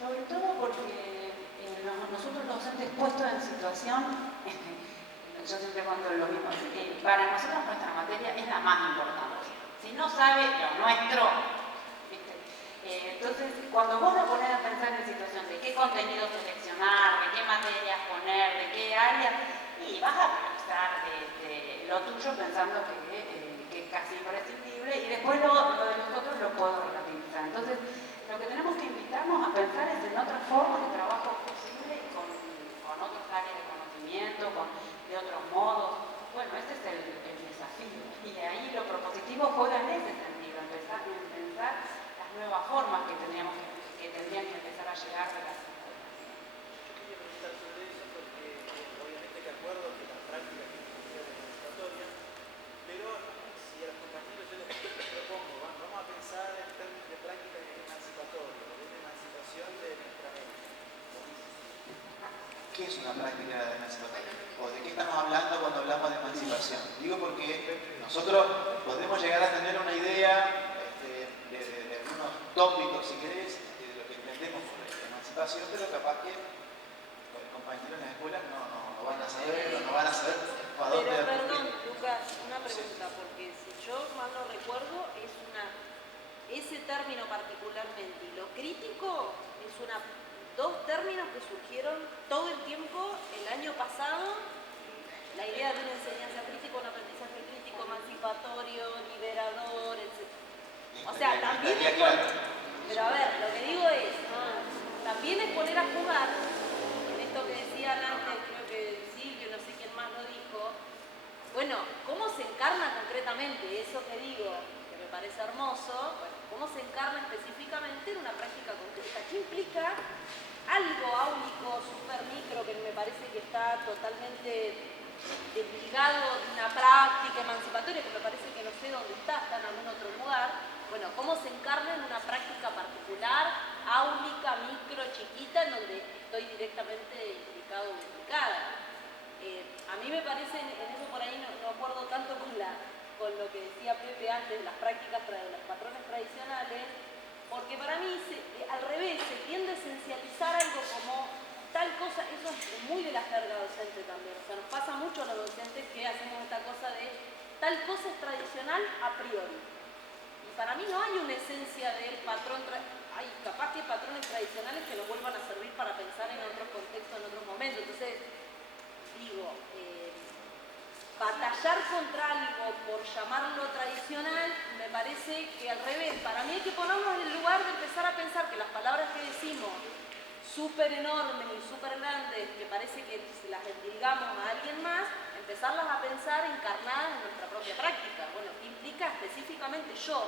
Sobre todo porque nosotros los docentes puestos en situación, yo siempre cuento lo mismo, para nosotros nuestra materia es la más importante. Si no sabe lo nuestro, ¿viste? Entonces cuando vos lo pones a pensar en situación de qué contenido seleccionar, de qué materias poner, de qué área, y vas a priorizar lo tuyo pensando que es casi imprescindible y después lo de nosotros lo puedo relativizar. Entonces, lo que tenemos que invitarnos a pensar es en otras formas de trabajo posible con otras áreas de conocimiento, de otros modos. Bueno, ese es el desafío. Y ahí lo propositivo juega en ese sentido, empezar a pensar las nuevas formas que tendrían que empezar a llegar de las escuelas. Yo quería preguntar sobre eso porque obviamente que acuerdo que la práctica que es emancipatoria, pero si a los compañeros yo les propongo, vamos a pensar en términos de práctica emancipatoria, de una emancipación de nuestra mente. ¿Qué es una práctica emancipatoria? ¿O de qué estamos hablando cuando hablamos de emancipación? Digo porque nosotros podemos llegar a tener una idea de algunos tópicos, si querés, de lo que entendemos por emancipación, pero capaz que los compañeros en la escuela no van a saber, no van a saber para dónde. Pero perdón, Lucas, una pregunta, porque si yo mal no recuerdo, ese término particularmente y lo crítico es dos términos que surgieron todo el tiempo el año pasado. La idea de una enseñanza crítica, un aprendizaje crítico, emancipatorio, liberador, etc. O sea, también es pero a ver, lo que digo es, también es poner a jugar, en esto que decían antes, creo que Silvio, no sé quién más lo dijo, bueno, ¿cómo se encarna concretamente eso que digo, que me parece hermoso? Bueno, ¿cómo se encarna específicamente en una práctica concreta? ¿Qué implica algo áulico, súper micro, que me parece que está totalmente desligado de una práctica emancipatoria, que me parece que no sé dónde está en algún otro lugar? Bueno, ¿cómo se encarna en una práctica particular, áulica, micro, chiquita, en donde estoy directamente implicado o implicada? A mí me parece, en eso por ahí no acuerdo tanto con lo que decía Pepe antes, de las prácticas, de los patrones tradicionales, porque para mí, al revés, se tiende a esencializar algo como tal cosa. Eso es muy de la jerga docente también. O sea, nos pasa mucho a los docentes que hacemos esta cosa de tal cosa es tradicional a priori. Y para mí no hay una esencia del patrón, hay capaz que patrones tradicionales que nos vuelvan a servir para pensar en otros contextos, en otros momentos. Entonces, digo, batallar contra algo por llamarlo tradicional, me parece que al revés. Para mí hay que ponernos en el lugar de empezar a pensar que las palabras que decimos, súper enormes y súper grandes, que parece que se las endilgamos a alguien más, empezarlas a pensar encarnadas en nuestra propia práctica. Bueno, ¿qué implica específicamente yo,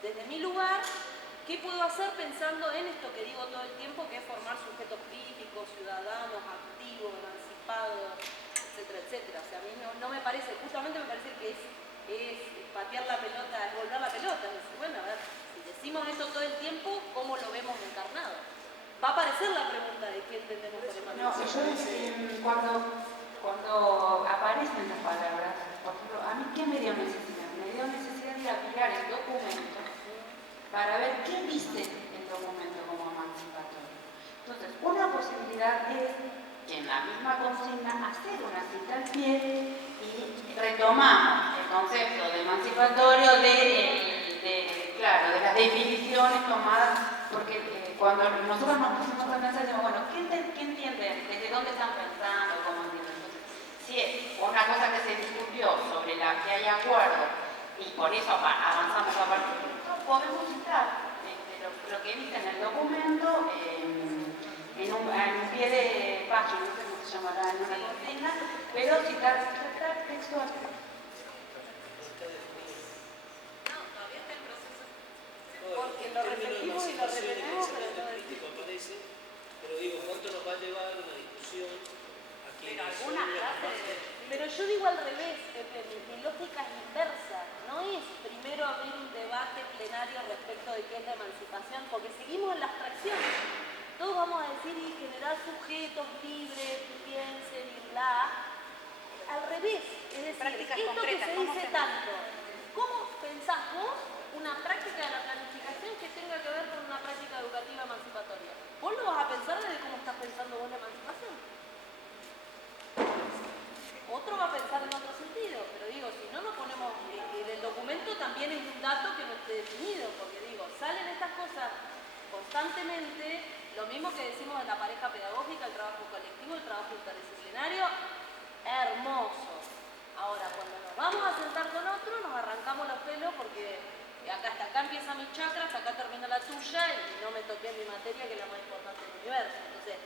desde mi lugar, qué puedo hacer pensando en esto que digo todo el tiempo, que es formar sujetos críticos, ciudadanos, activos, emancipados, etcétera, etcétera? O sea, a mí no me parece, justamente me parece que es patear la pelota, es volver la pelota. Es decir, bueno, a ver, si decimos esto todo el tiempo, ¿cómo lo vemos encarnado? Va a aparecer la pregunta de qué entendemos por emancipación. No, cuando aparecen las palabras, por ejemplo, a mí ¿qué me dio necesidad? Me dio necesidad de ir a mirar el documento para ver qué dice el documento como emancipatorio. Entonces, una posibilidad es que en la misma consigna hacer una cita al pie y retomamos el concepto de emancipatorio de las definiciones tomadas, porque cuando nosotros nos pusimos a pensar, decimos, bueno, ¿qué entienden? ¿Desde dónde están pensando? ¿Cómo entienden? Entonces, si es una cosa que se discutió sobre la que hay acuerdo y por eso avanzamos a partir de esto, podemos citar lo que dice en el documento en un pie de página, no sé cómo se llamará en una consigna, pero citar textual. Porque lo repetimos y lo repetimos, pero digo, ¿cuánto nos va a llevar una discusión aquí? Pero algunas clases. Pero yo digo al revés, Pepe, mi lógica es inversa. No es primero abrir un debate plenario respecto de qué es la emancipación, porque seguimos en la abstracción. Todos vamos a decir y generar sujetos libres, que piensen y bla. Al revés, es decir, prácticas esto concretas, que se dice tanto, ¿cómo pensás vos una práctica de la planificación que tenga que ver con una práctica educativa emancipatoria? Vos lo a sentar con otro, nos arrancamos los pelos porque hasta acá empieza mi chakra, hasta acá termina la tuya y no me toqué mi materia, que es la más importante del universo. Entonces,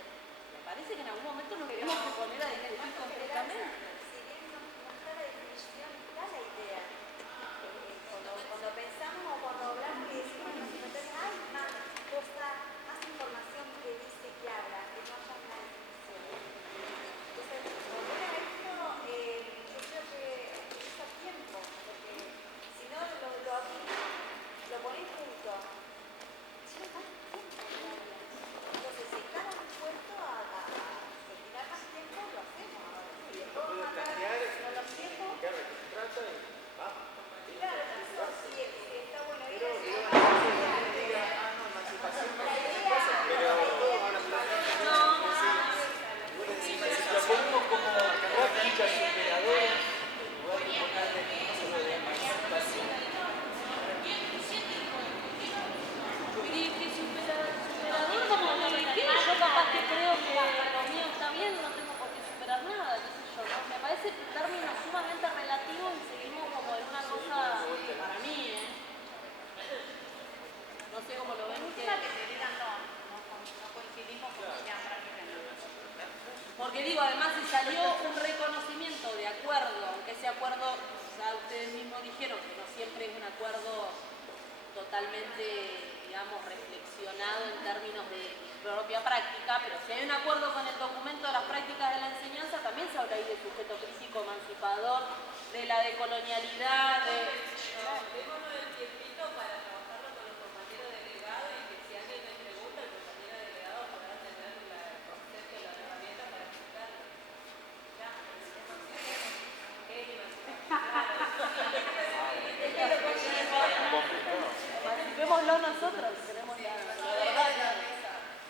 me parece que en algún momento nos tenemos que poner a discutir concretamente. Si bien no está la definición, está la idea. Cuando pensamos o cuando hablamos y decimos en los comentarios, hay más cosa, más información que dice, que habla, que no haya una definición. Entonces, volver a esto, yo creo que utiliza tiempo, porque si no lo ponéis junto, lleva más tiempo todavía. Entonces, si estamos dispuestos a destinar más tiempo, lo hacemos ahora. Y después Puedo vamos a plantear, con los tiempos. explicar de qué se trata y vamos. Claro, eso sí está bueno. Pero Ir digo, haciendo no se diga, no, emancipación no es una cosa, pero todos van a plantear que sí. Y vos le decís, si lo ponemos como práctica superadora, en lugar de ponerle solo de emancipación. Superador como de qué, yo capaz que creo que lo mío está bien, no tengo por qué superar nada, qué sé yo, ¿no? Me parece que el término es sumamente relativo y seguimos como en una cosa para mí, no sé cómo lo ven ustedes. no coincidimos con que sean prácticas. Porque digo, además si salió un reconocimiento de acuerdo, aunque ese acuerdo, ya ustedes mismos dijeron que no siempre es un acuerdo totalmente, digamos, reflexionado en términos de propia práctica, pero si hay un acuerdo con el documento de las prácticas de la enseñanza, también se habla ahí de sujeto crítico emancipador, de la decolonialidad, de... Démonos el tiempito para trabajarlo con los compañeros delegados y que si alguien les pregunta, el compañero delegado podrá tener el concepto de la herramienta para explicarlo. Ya, Participémoslo nosotros, queremos la verdad.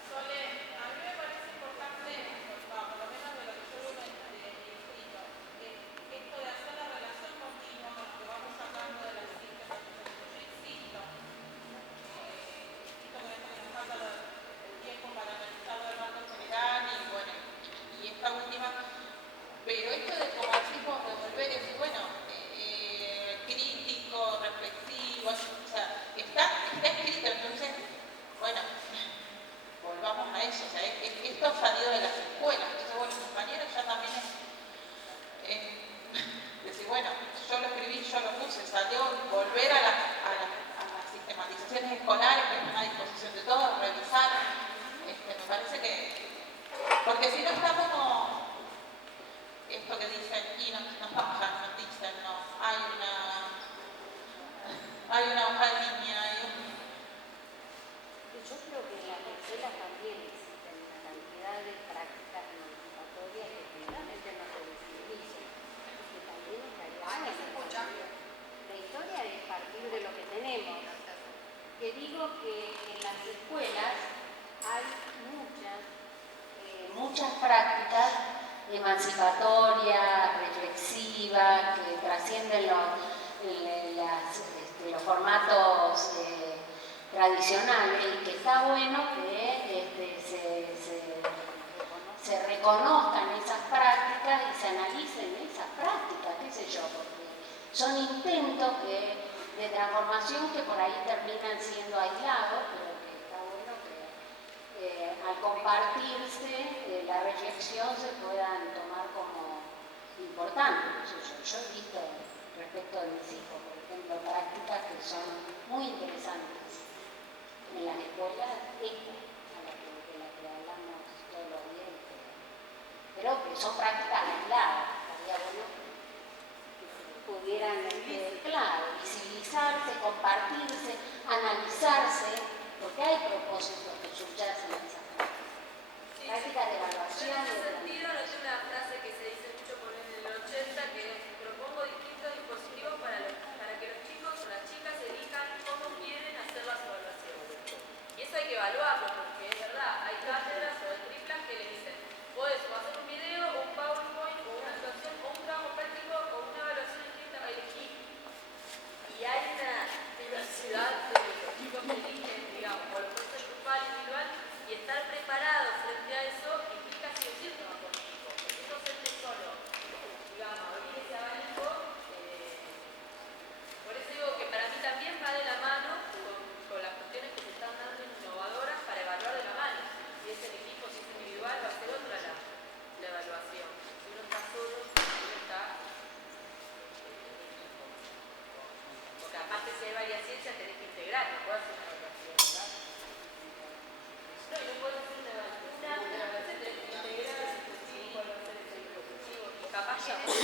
Sole, a mí me parece importante, por lo menos de lo que yo veo en el escrito, esto de hacer la relación continua con lo que vamos sacando de las sistemas. Yo insisto con esto que nos falta el tiempo para analizarlo del marco general y bueno, y esta última, pero esto de como decimos, de volver y decir, bueno, crítico, reflexivo, o sea, está escrito, entonces, bueno, volvamos a eso, o sea, esto ha salido de las escuelas, entonces bueno, compañeros ya también decir, bueno, yo lo escribí, yo lo puse, salió volver a las sistematizaciones escolares que están a disposición de todos, revisar, me parece que, porque si no está como esto que dicen, y nos bajan, nos dicen, no, hay una hoja de línea, Yo creo que en las escuelas también existen una cantidad de prácticas emancipatorias que generalmente no se visibilizan, que también estaría bueno. La historia es partir de lo que tenemos. Que digo que en las escuelas hay muchas prácticas emancipatorias, reflexivas, que trascienden los formatos tradicionales y que está bueno que se reconozcan esas prácticas y se analicen esas prácticas, qué sé yo, porque son intentos de transformación que por ahí terminan siendo aislados, pero que está bueno que al compartirse la reflexión se puedan tomar como importantes. Yo he visto respecto de mis hijos, por ejemplo, prácticas que son muy interesantes en las escuelas, de la que hablamos todos los días, pero que son prácticas aisladas. Estaría bueno que pudieran, claro, visibilizarse, compartirse, analizarse, porque hay propósitos que subyacen a esas prácticas. Prácticas de evaluación. En ese sentido, no es una frase que se dice mucho por en el 80, que es, propongo distintos dispositivos para que los chicos o las chicas elijan cómo quieren hacer las evaluaciones. Y eso hay que evaluarlo, porque es verdad, hay cátedras o de triplas que le dicen, puedes o hacer un video, o un PowerPoint, o una situación, o un trabajo práctico, o una evaluación escrita, a elegir. Y hay una diversidad de los chicos que eligen, digamos, por el proceso grupal, individual, y estar preparados frente a eso implica sí o sí un trabajo en equipo, porque no docente solo, digamos, abrir ese abanico vayamos.